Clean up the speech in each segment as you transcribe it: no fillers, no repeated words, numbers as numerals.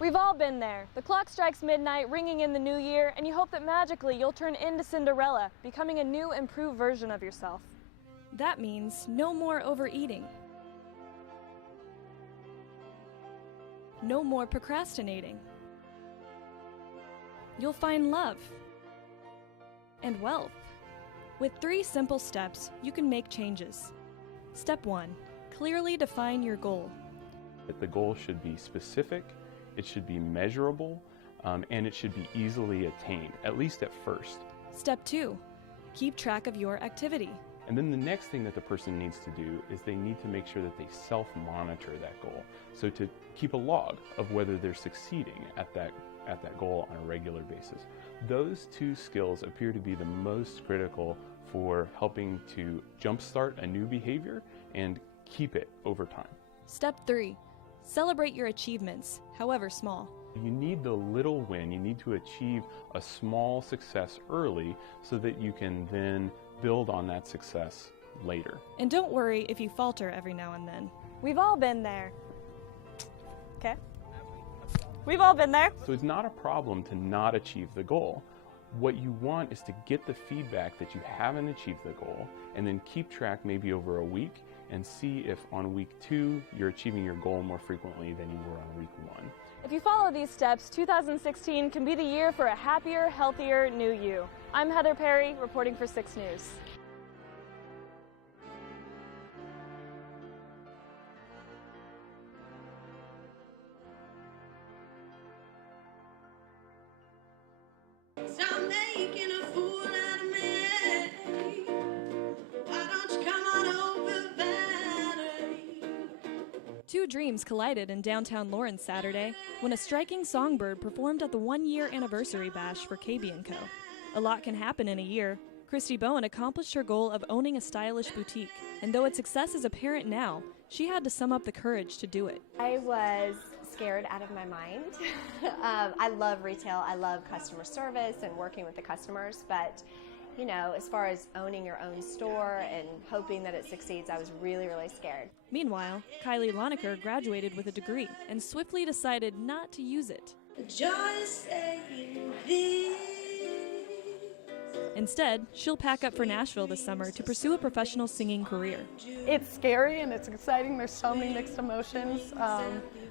We've all been there. The clock strikes midnight, ringing in the new year, and you hope that magically you'll turn into Cinderella, becoming a new, improved version of yourself. That means no more overeating. No more procrastinating. You'll find love and wealth. With 3 simple steps, you can make changes. Step 1, clearly define your goal. The goal should be specific, it should be measurable, and it should be easily attained, at least at first. Step 2, keep track of your activity. And then the next thing that the person needs to do is they need to make sure that they self-monitor that goal. So to keep a log of whether they're succeeding at that goal on a regular basis. Those 2 skills appear to be the most critical for helping to jumpstart a new behavior and keep it over time. Step 3, celebrate your achievements, however small. You need the little win. You need to achieve a small success early so that you can then build on that success later. And don't worry if you falter every now and then. We've all been there. Okay? We've all been there. So it's not a problem to not achieve the goal. What you want is to get the feedback that you haven't achieved the goal and then keep track maybe over a week and see if on week 2 you're achieving your goal more frequently than you were on week 1. If you follow these steps, 2016 can be the year for a happier, healthier new you. I'm Heather Perry, reporting for 6 News. Stop making a fool out of me. Why don't you come on over, Valerie? 2 dreams collided in downtown Lawrence Saturday when a striking songbird performed at the 1-year anniversary bash for KB&Co. A lot can happen in a year. Christy Bowen accomplished her goal of owning a stylish boutique, and though its success is apparent now, she had to sum up the courage to do it. I was scared out of my mind. I love retail, I love customer service and working with the customers, but you know, as far as owning your own store and hoping that it succeeds, I was really, really scared. Meanwhile, Kylie Lonecker graduated with a degree and swiftly decided not to use it. Just saying this. Instead, she'll pack up for Nashville this summer to pursue a professional singing career. It's scary and it's exciting. There's so many mixed emotions.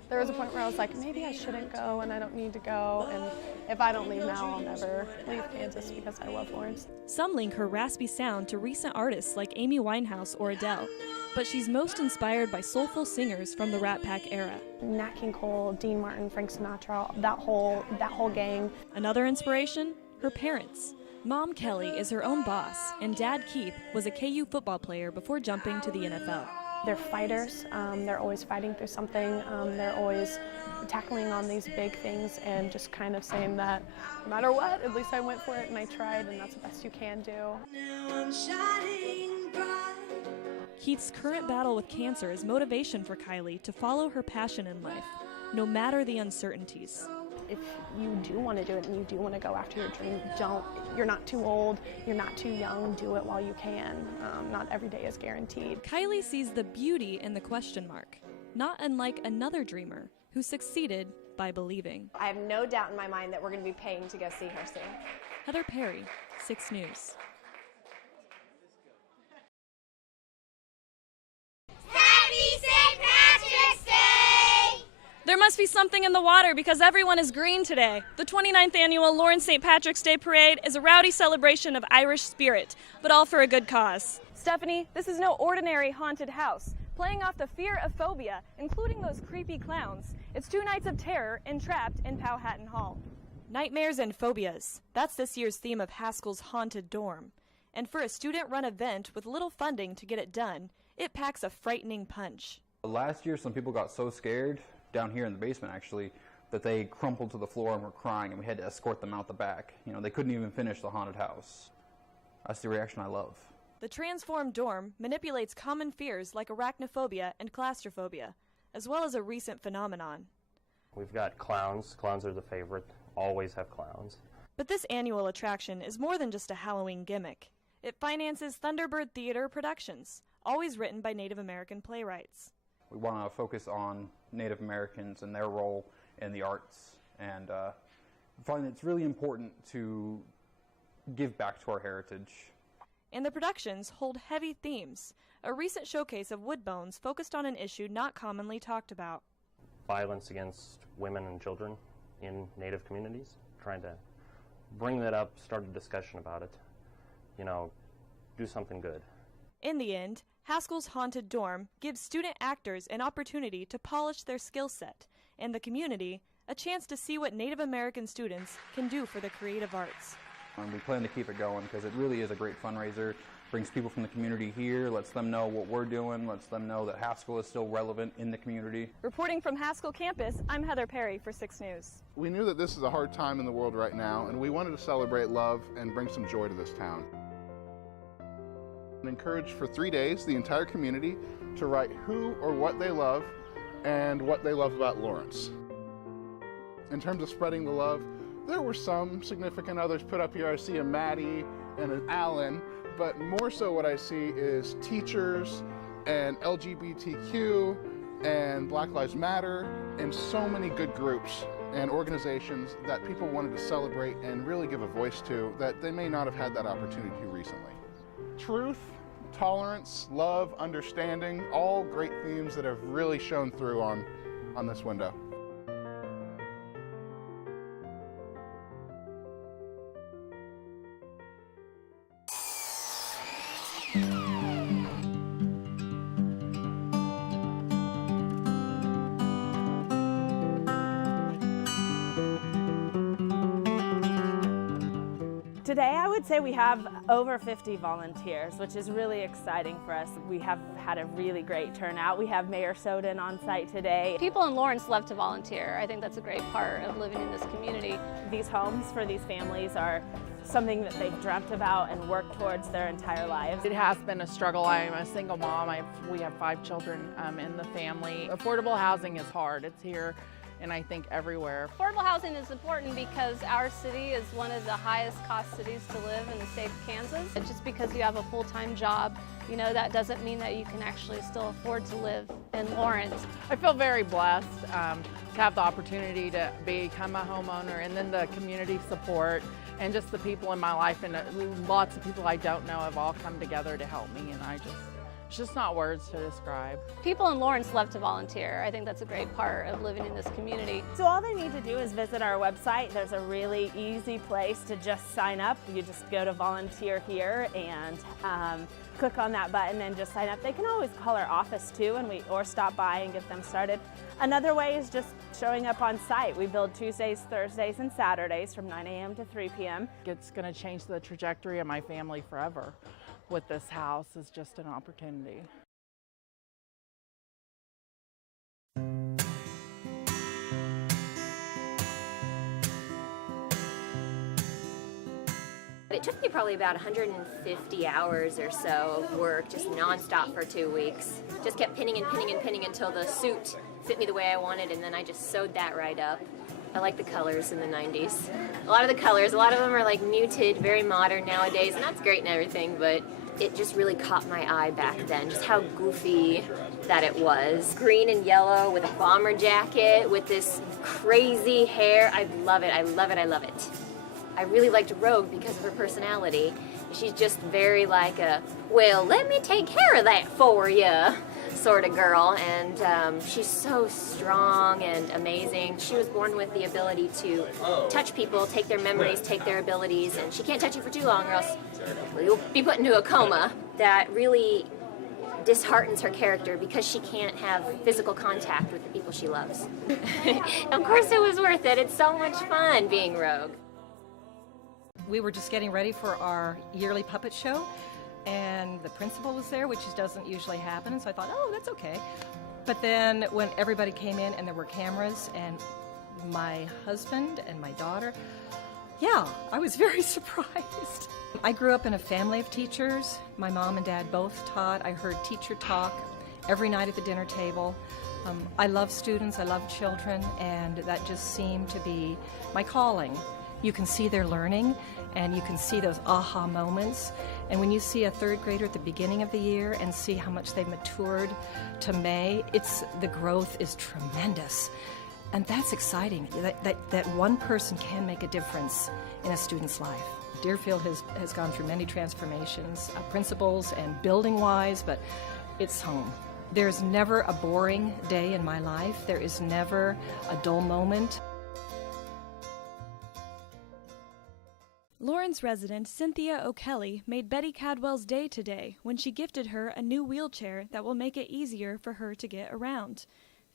There was a point where I was like, maybe I shouldn't go and I don't need to go. And if I don't leave now, I'll never leave Kansas because I love Lawrence. Some link her raspy sound to recent artists like Amy Winehouse or Adele, but she's most inspired by soulful singers from the Rat Pack era. Nat King Cole, Dean Martin, Frank Sinatra, that whole gang. Another inspiration? Her parents. Mom Kelly is her own boss, and Dad Keith was a KU football player before jumping to the NFL. They're fighters. They're always fighting through something. They're always tackling on these big things and just kind of saying that no matter what, at least I went for it and I tried, and that's the best you can do. Now I'm shining bright. Keith's current battle with cancer is motivation for Kylie to follow her passion in life, no matter the uncertainties. If you do want to do it and you do want to go after your dream, you're not too old, you're not too young, do it while you can. Not every day is guaranteed. Kylie sees the beauty in the question mark, not unlike another dreamer who succeeded by believing. I have no doubt in my mind that we're going to be paying to go see her soon. Heather Perry, 6 News. There must be something in the water because everyone is green today. The 29th annual Lawrence St. Patrick's Day Parade is a rowdy celebration of Irish spirit, but all for a good cause. Stephanie, this is no ordinary haunted house. Playing off the fear of phobia, including those creepy clowns, it's 2 nights of terror entrapped in Powhatan Hall. Nightmares and phobias. That's this year's theme of Haskell's Haunted Dorm. And for a student-run event with little funding to get it done, it packs a frightening punch. Last year, some people got so scared, down here in the basement actually, that they crumpled to the floor and were crying, and we had to escort them out the back. You know, they couldn't even finish the haunted house. That's the reaction I love. The transformed dorm manipulates common fears like arachnophobia and claustrophobia, as well as a recent phenomenon. We've got clowns. Clowns are the favorite. Always have clowns. But this annual attraction is more than just a Halloween gimmick. It finances Thunderbird Theater productions, always written by Native American playwrights. We want to focus on Native Americans and their role and the arts. And I find it's really important to give back to our heritage. And the productions hold heavy themes. A recent showcase of Woodbones focused on an issue not commonly talked about. Violence against women and children in Native communities. Trying to bring that up, start a discussion about it. You know, do something good. In the end, Haskell's Haunted Dorm gives student actors an opportunity to polish their skill set, and the community a chance to see what Native American students can do for the creative arts. And we plan to keep it going because it really is a great fundraiser. Brings people from the community here, lets them know what we're doing, lets them know that Haskell is still relevant in the community. Reporting from Haskell campus, I'm Heather Perry for 6 News. We knew that this is a hard time in the world right now, and we wanted to celebrate love and bring some joy to this town. And encourage for 3 days the entire community to write who or what they love and what they love about Lawrence. In terms of spreading the love, there were some significant others put up here. I see a Maddie and an Alan, but more so what I see is teachers and LGBTQ and Black Lives Matter and so many good groups and organizations that people wanted to celebrate and really give a voice to that they may not have had that opportunity to recently. Truth, tolerance, love, understanding, all great themes that have really shown through on this window. Today I would say we have over 50 volunteers, which is really exciting for us. We have had a really great turnout. We have Mayor Soden on site today. People in Lawrence love to volunteer. I think that's a great part of living in this community. These homes for these families are something that they've dreamt about and worked towards their entire lives. It has been a struggle. I'm a single mom. We have 5 children in the family. Affordable housing is hard. It's here and I think everywhere. Affordable housing is important because our city is one of the highest cost cities to live in the state of Kansas. And just because you have a full-time job, you know, that doesn't mean that you can actually still afford to live in Lawrence. I feel very blessed to have the opportunity to become a homeowner, and then the community support and just the people in my life, and lots of people I don't know have all come together to help me, and it's just not words to describe. People in Lawrence love to volunteer. I think that's a great part of living in this community. So all they need to do is visit our website. There's a really easy place to just sign up. You just go to volunteer here and click on that button and just sign up. They can always call our office too, or stop by and get them started. Another way is just showing up on site. We build Tuesdays, Thursdays, and Saturdays from 9 a.m. to 3 p.m. It's going to change the trajectory of my family forever. With this house is just an opportunity. It took me probably about 150 hours or so of work, just nonstop for 2 weeks. Just kept pinning and pinning and pinning until the suit fit me the way I wanted, and then I just sewed that right up. I like the colors in the 90s. A lot of them are like muted, very modern nowadays, and that's great and everything, but it just really caught my eye back then, just how goofy that it was. Green and yellow with a bomber jacket, with this crazy hair. I love it, I love it, I love it. I really liked Rogue because of her personality. She's just very like a, well, let me take care of that for you sort of girl, and she's so strong and amazing. She was born with the ability to touch people, take their memories, take their abilities, and she can't touch you for too long or else you'll be put into a coma. That really disheartens her character because she can't have physical contact with the people she loves. Of course it was worth it. It's so much fun being Rogue. We were just getting ready for our yearly puppet show, and the principal was there, which doesn't usually happen, so I thought, oh, that's okay. But then when everybody came in and there were cameras and my husband and my daughter, yeah, I was very surprised. I grew up in a family of teachers. My mom and dad both taught. I heard teacher talk every night at the dinner table. I love students, I love children, and that just seemed to be my calling. You can see their learning, and you can see those aha moments. And when you see a third grader at the beginning of the year and see how much they've matured to May, the growth is tremendous. And that's exciting, that one person can make a difference in a student's life. Deerfield has gone through many transformations, principals and building-wise, but it's home. There's never a boring day in my life. There is never a dull moment. Lawrence resident Cynthia O'Kelly made Betty Cadwell's day today when she gifted her a new wheelchair that will make it easier for her to get around.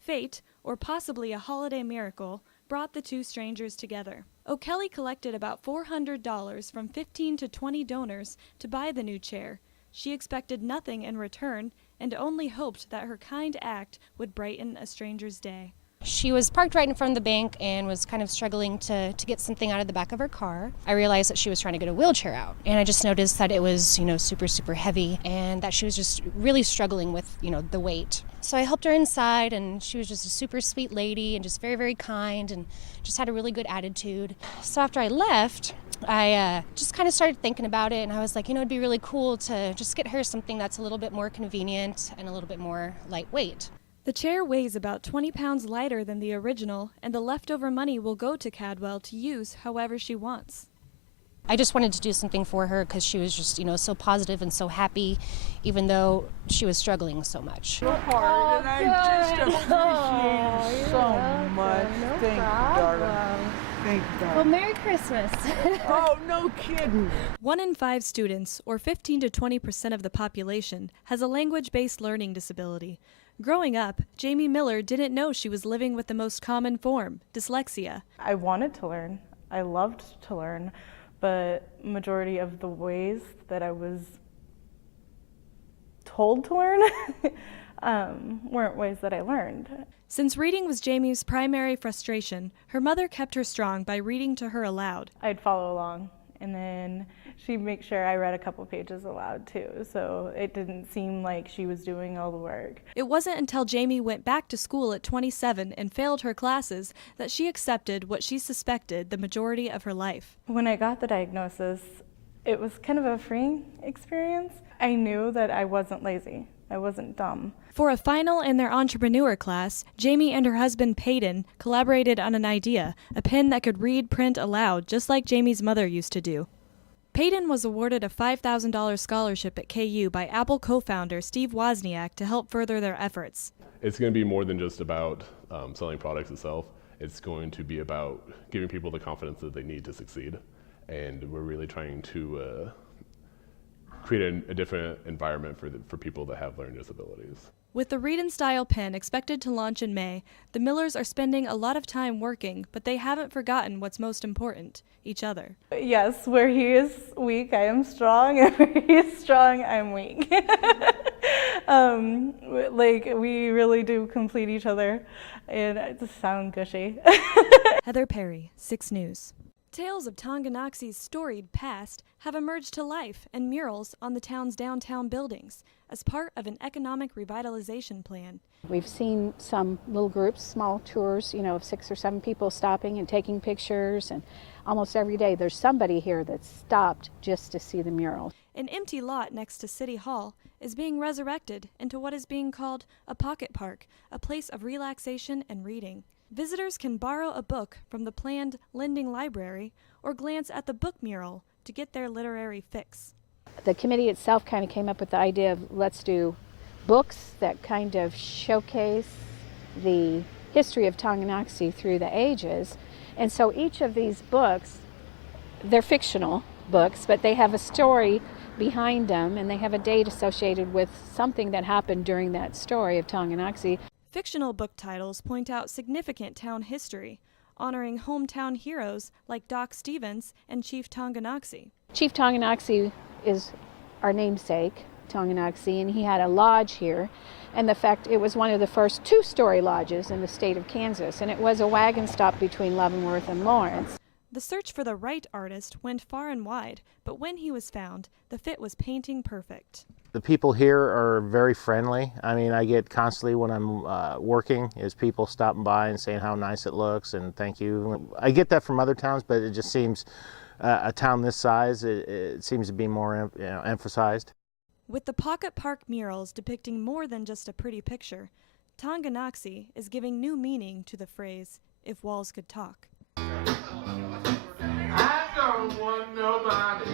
Fate, or possibly a holiday miracle, brought the two strangers together. O'Kelly collected about $400 from 15 to 20 donors to buy the new chair. She expected nothing in return and only hoped that her kind act would brighten a stranger's day. She was parked right in front of the bank and was kind of struggling to get something out of the back of her car. I realized that she was trying to get a wheelchair out, and I just noticed that it was, super, super heavy, and that she was just really struggling with, the weight. So I helped her inside, and she was just a super sweet lady and just very, very kind and just had a really good attitude. So after I left, I just kind of started thinking about it, and I was like, it'd be really cool to just get her something that's a little bit more convenient and a little bit more lightweight. The chair weighs about 20 pounds lighter than the original, and the leftover money will go to Cadwell to use however she wants. I just wanted to do something for her because she was just, so positive and so happy, even though she was struggling so much. And I just appreciate it so much. Thank you, darling. Thank you, darling. Well, Merry Christmas. Oh, no kidding. 1 in 5 students, or 15 to 20% of the population, has a language-based learning disability. Growing up, Jamie Miller didn't know she was living with the most common form, dyslexia. I wanted to learn. I loved to learn, but majority of the ways that I was told to learn weren't ways that I learned. Since reading was Jamie's primary frustration, her mother kept her strong by reading to her aloud. I'd follow along, and then she'd make sure I read a couple pages aloud too, so it didn't seem like she was doing all the work. It wasn't until Jamie went back to school at 27 and failed her classes that she accepted what she suspected the majority of her life. When I got the diagnosis, it was kind of a freeing experience. I knew that I wasn't lazy. I wasn't dumb. For a final in their entrepreneur class, Jamie and her husband Peyton collaborated on an idea, a pen that could read print aloud just like Jamie's mother used to do. Peyton was awarded a $5,000 scholarship at KU by Apple co-founder Steve Wozniak to help further their efforts. It's going to be more than just about selling products itself. It's going to be about giving people the confidence that they need to succeed. And we're really trying to create a different environment for people that have learning disabilities. With the Read and Style pen expected to launch in May, the Millers are spending a lot of time working, but they haven't forgotten what's most important, each other. Yes, where he is weak, I am strong, and where he is strong, I'm weak. We really do complete each other, and it just sound gushy. Heather Perry, 6 News. Tales of Tonganoxie's storied past have emerged to life in murals on the town's downtown buildings as part of an economic revitalization plan. We've seen some little groups, small tours, of 6 or 7 people stopping and taking pictures, and almost every day there's somebody here that's stopped just to see the mural. An empty lot next to City Hall is being resurrected into what is being called a pocket park, a place of relaxation and reading. Visitors can borrow a book from the planned lending library or glance at the book mural to get their literary fix. The committee itself kind of came up with the idea of let's do books that kind of showcase the history of Tonganoxie through the ages. And so each of these books, they're fictional books, but they have a story behind them and they have a date associated with something that happened during that story of Tonganoxie. Fictional book titles point out significant town history, honoring hometown heroes like Doc Stevens and Chief Tonganoxie. Chief Tonganoxie is our namesake, Tonganoxie, and he had a lodge here. And the fact it was one of the first 2-story lodges in the state of Kansas, and it was a wagon stop between Leavenworth and Lawrence. The search for the right artist went far and wide, but when he was found, the fit was painting perfect. The people here are very friendly. I mean, I get constantly when I'm working is people stopping by and saying how nice it looks and thank you. I get that from other towns, but it just seems a town this size, it seems to be more emphasized. With the Pocket Park murals depicting more than just a pretty picture, Tonganoxie is giving new meaning to the phrase, "if walls could talk." I don't want nobody.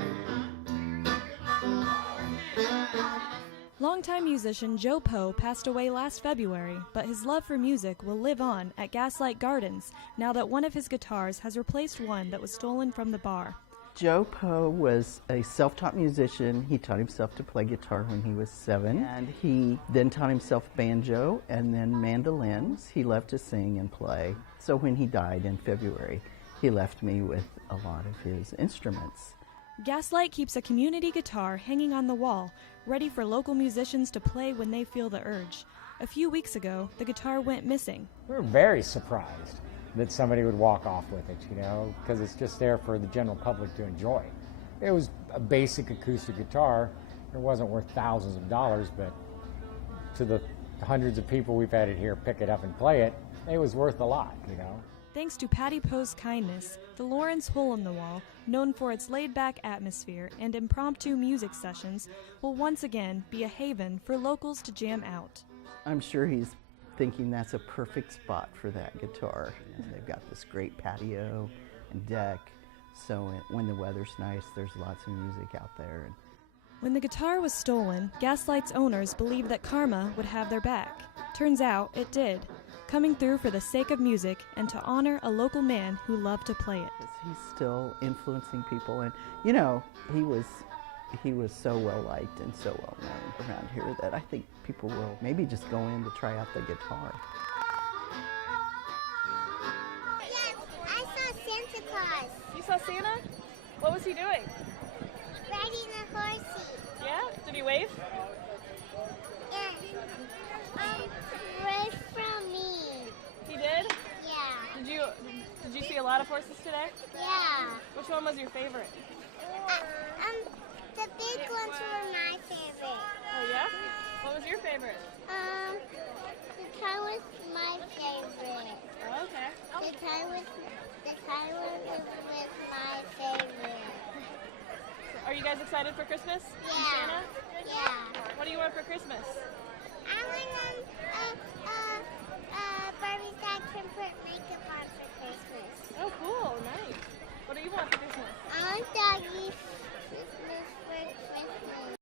Longtime musician Joe Poe passed away last February, but his love for music will live on at Gaslight Gardens now that one of his guitars has replaced one that was stolen from the bar. Joe Poe was a self-taught musician. He taught himself to play guitar when he was 7, and he then taught himself banjo and then mandolins. He loved to sing and play. So when he died in February, he left me with a lot of his instruments. Gaslight keeps a community guitar hanging on the wall, ready for local musicians to play when they feel the urge. A few weeks ago, the guitar went missing. We were very surprised that somebody would walk off with it, because it's just there for the general public to enjoy. It was a basic acoustic guitar. It wasn't worth thousands of dollars, but to the hundreds of people we've had it here pick it up and play it, it was worth a lot, Thanks to Patty Poe's kindness, the Lawrence Hole in the Wall, known for its laid-back atmosphere and impromptu music sessions, will once again be a haven for locals to jam out. I'm sure he's thinking that's a perfect spot for that guitar. They've got this great patio and deck, so when the weather's nice, there's lots of music out there. When the guitar was stolen, Gaslight's owners believed that karma would have their back. Turns out it did, coming through for the sake of music and to honor a local man who loved to play it. He's still influencing people, and he was so well liked and so well known around here that I think people will maybe just go in to try out the guitar. Yes, I saw Santa Claus. You saw Santa? What was he doing? Riding a horsey. Yeah? Did he wave? Yeah. Right from me. He did? Yeah. Did you see a lot of horses today? Yeah. Which one was your favorite? The big ones were my favorite. Oh yeah? What was your favorite? The car was my favorite. Oh, okay. The car was my favorite. Are you guys excited for Christmas? Yeah. And Santa? Yeah. What do you want for Christmas? I want